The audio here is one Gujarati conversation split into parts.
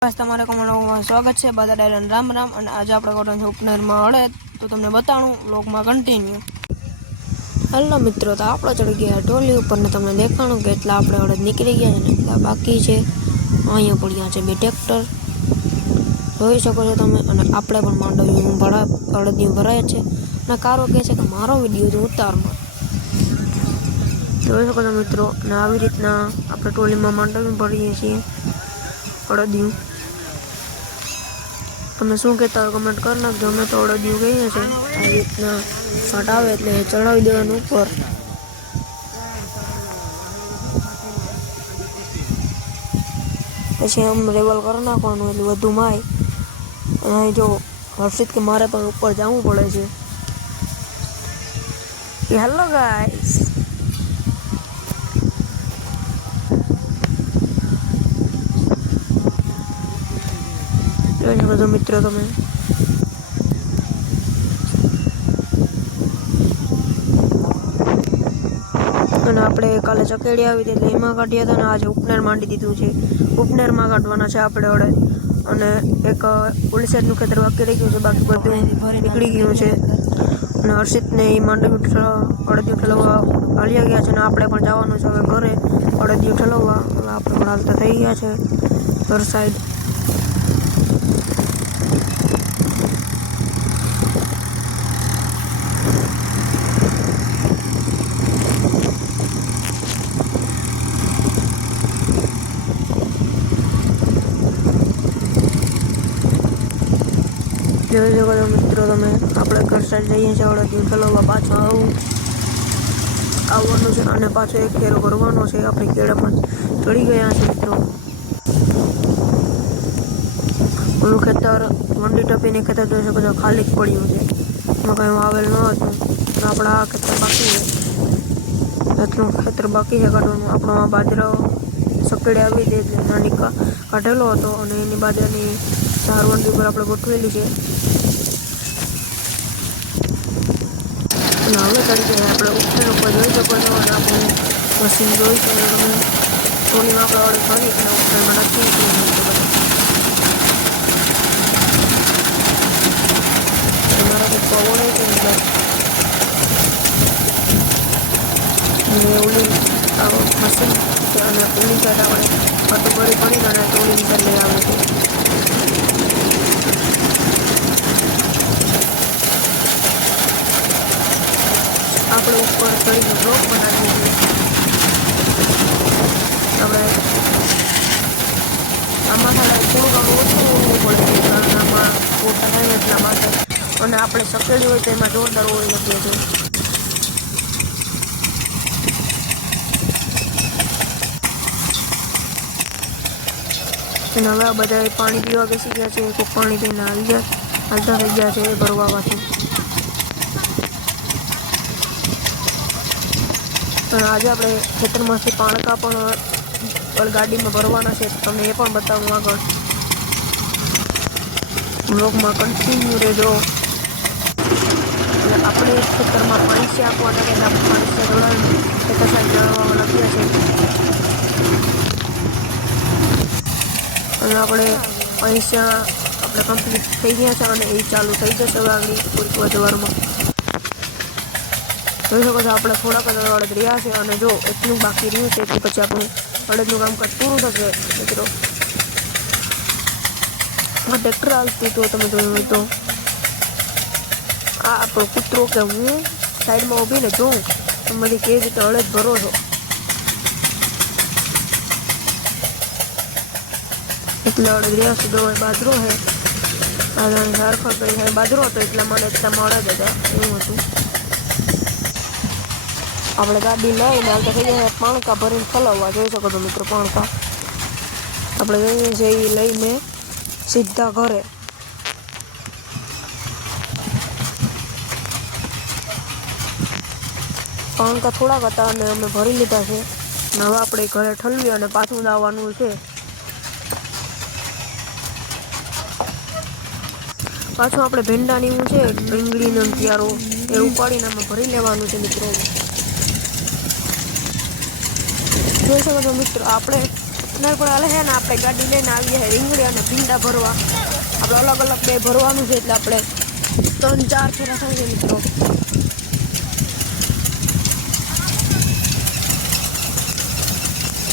તમારે કમેન્ટમાં સ્વાગત છે બધા ડાયરન રામ રામ અને આજે આપણે કરવાનું છે ઉપનરમાં અડદ તો તમને બતાવું વ્લોગમાં કન્ટિન્યુ. હેલો મિત્રો, તો આપણે ચડી ગયા ટોલી ઉપર ને તમને દેખાણું કે એટલા આપણે અડદ નીકળી ગયા છે ને એટલા બાકી છે. અહીંયા પડ્યા છે બે ટ્રેક્ટર જોઈ શકો છો તમે. અને આપણે પણ માંડવી અડદની ભરાય છે અને કારો કહે છે કે મારો વિડીયો જો ઉતારમાં જોઈ શકો છો મિત્રો. અને આવી રીતના આપણે ટોલીમાં માંડવી ભરીએ છીએ અડદિયું. તમે શું કહેતા હોય કમેન્ટ કરી નાખજો. અમે તો અડદિયું કહીએ છીએ. આવી રીતના ફાટ આવે એટલે ચડાવી દેવાનું ઉપર. પછી આમ લેવલ કરી નાખવાનું એટલે વધુ માય. અને જો હર્ષિત કે મારે પણ ઉપર જવું પડે છે. હેલો ગાઈસ, જોઈ શકો છો મિત્રો તમે. અને આપણે કાલે ચકેડી આવી હતી એટલે એમાં કાઢ્યા હતા. અને આજે ઉપનેર માંડી દીધું છે. ઉપનેરમાં કાઢવાના છે આપણે અડદ. અને એક ઓલી સાઈડનું ખેતર બાકી રહી ગયું છે, બાકી બધું નીકળી ગયું છે. અને હર્ષિતને એ માંડવી અડદિયું ઠલવવા હાલ્યા ગયા છે. અને આપણે પણ જવાનું છે હવે ઘરે અડદિયું ઠલવવા. આપણે પણ હાલતા થઈ ગયા છે ઘર સાઈડ. જોઈ શકો છો મિત્રો તમે. આપણે ઘર સાઈડ જઈએ છીએ અડદિયું ઠલવવા. પાછું આવવાનું છે અને પાછો એક ફેરો ભરવાનો છે. આપણે કેળામાં ચડી ગયા છે મિત્રો. ઓલું ખેતર મંડી ટપીને ખેતર જોઈ શકો છો ખાલી જ પડ્યું છે. એમાં કંઈ વાવેલ ન હતું. આપણા આ ખેતર બાકી છે. એટલું ખેતર બાકી છે કાઢવાનું. આપણો આ બાજરો સકેડે આવી દે એટલે નાની કાઢેલો હતો અને એની બાજરાની ચાર વંડી પર આપણે ગોઠવેલી છે. અને હવે તરીકે આપણે ઉપનેર ઉપર જોઈ શકો છો. અને આપણે મશીન જોઈ શકો છો તમે. ટોલીમાં આપણે અડદ ભરી અને ઉપનેરમાં નાખીએ છીએ. તમારા પપ્પા ઓળે છે અંદર ઓલી મશીન અને ઓલી સાઈડ આપણે પટ્ટું ભરી અને ટોલીની સાઈડ લઈ આવે છે. આપણે ઉપર ચડીને બ્લોક બનાવીએ છીએ. આપણે આમાં થોડુંક ઓછું પડે છે કારણ આમાં ઓછા થાય એટલા માટે. અને આપણે સકેડી હોય તો એમાં જોરદાર ઓળી શકીએ છીએ. અને હવે આ બધા પાણી પીવા બેસી ગયા છે. કોઈ પાણી પીને હાલતા થઈ ગયા છે ભરવાથી. અને આજે આપણે ખેતરમાંથી પાણકા પણ ગાડીમાં ભરવાના છે. તમને એ પણ બતાવું આગળ બ્લોગમાં કન્ટિન્યુ રહેજો. અને આપણે ખેતરમાં પાણી આપવાના કે આપણે પાણી જોડાવીને ખેતર સાઈડ જળવામાં લખ્યા છે. અને આપણે પૈસા આપણે કમ્પ્લીટ થઈ ગયા છે અને એ ચાલુ થઈ જશે હવે આગળ થોડીક વારમાં. જોઈ શકો છો આપણે થોડાક જ અડદ રહ્યા છે. અને જો એટલું બાકી રહ્યું છે એટલે પછી આપણું અડદનું કામકાજ પૂરું થશે મિત્રો. આ ટ્રેક્ટર હાલતું તો તમે જોયું હોય તો આ આપણો કૂતરો કે હું સાઈડમાં ઊભીને જોઉં તમારી કેવી રીતે અડદ ભરો છો. એટલા અડદ રહ્યા છે. જો બાજરો છે આદાની સારખા કરી બાજરો હતો એટલા મને એટલામાં અડદ હતા એવું હતું. આપણે ગાડી લઈને આવતા થઈ જાય પાણકા ભરીને ઠલવવા. જોઈ શકો છો મિત્રો પાણકા આપણે જઈએ છીએ એ લઈને સીધા ઘરે. પાણકા થોડાક હતા અને અમે ભરી લીધા છે. અને હવે આપણે ઘરે ઠલવી અને પાછું લાવવાનું છે. પાછું આપણે ભીંડાની એવું છે રીંગણીનો ત્યારો એ ઉપાડીને અમે ભરી લેવાનું છે મિત્રો. જોઈ શકો છો મિત્રો આપણે ઓપનર પણ હાલે છે ને આપણે ગાડી લઈને આવીએ છીએ રીંગણી અને ભીંડા ભરવા. આપણે અલગ અલગ બે ભરવાનું છે એટલે આપણે 3-4 ફેરા થાય છે મિત્રો.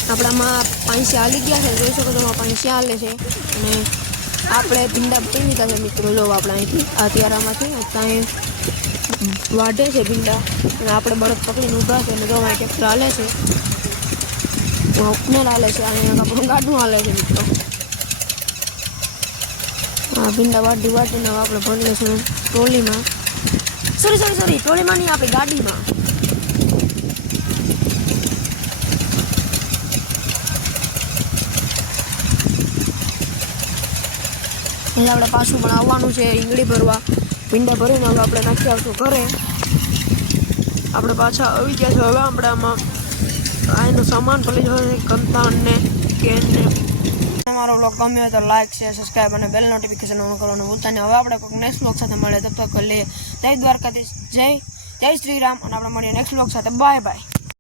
આપણામાં 500 હાલી ગયા છે, જોઈ શકો છો 500 હાલે છે. અને આપણે ભીંડા ભરી લીધા છે મિત્રો. જો આપણે અહીંથી આ ત્યારામાંથી ત્યાં વાઢે છે ભીંડા અને આપણે બળદ પકડીને ઊભા છે અને જો અહીં ટ્રેક્ટર હાલે છે, ઓપનર હાલે છે, અહીંયા આપણું ગાડું હાલે છે મિત્રો. હા, ભીંડા વાઢીને આપણે ભરી લઈશું ટ્રોલીમાં. સોરી ટ્રોલીમાં નહીં, આપણી ગાડીમાં. એટલે આપણે પાછું પણ આવવાનું છે રીંગણી ભરવા. ભીંડા ભરીને હવે આપણે નાખી આવશું ઘરે. આપણે પાછા આવી ગયા છે. હવે આપણે આમાં એનો સામાન ભરી જશે, કંતાનને કેનને. તમારો વ્લોગ ગમ્યો હોય તો લાઈક, શેર, સબસ્ક્રાઈબ અને બેલ નોટિફિકેશન ઓન કરવાનું ભૂલતા નહીં. હવે આપણે કોઈક નેક્સ્ટ વ્લોગ સાથે મળીએ. તબ તક લે જય દ્વારકાધીશ, જય શ્રી રામ. અને આપણે મળીએ નેક્સ્ટ વ્લોગ સાથે. Bye bye.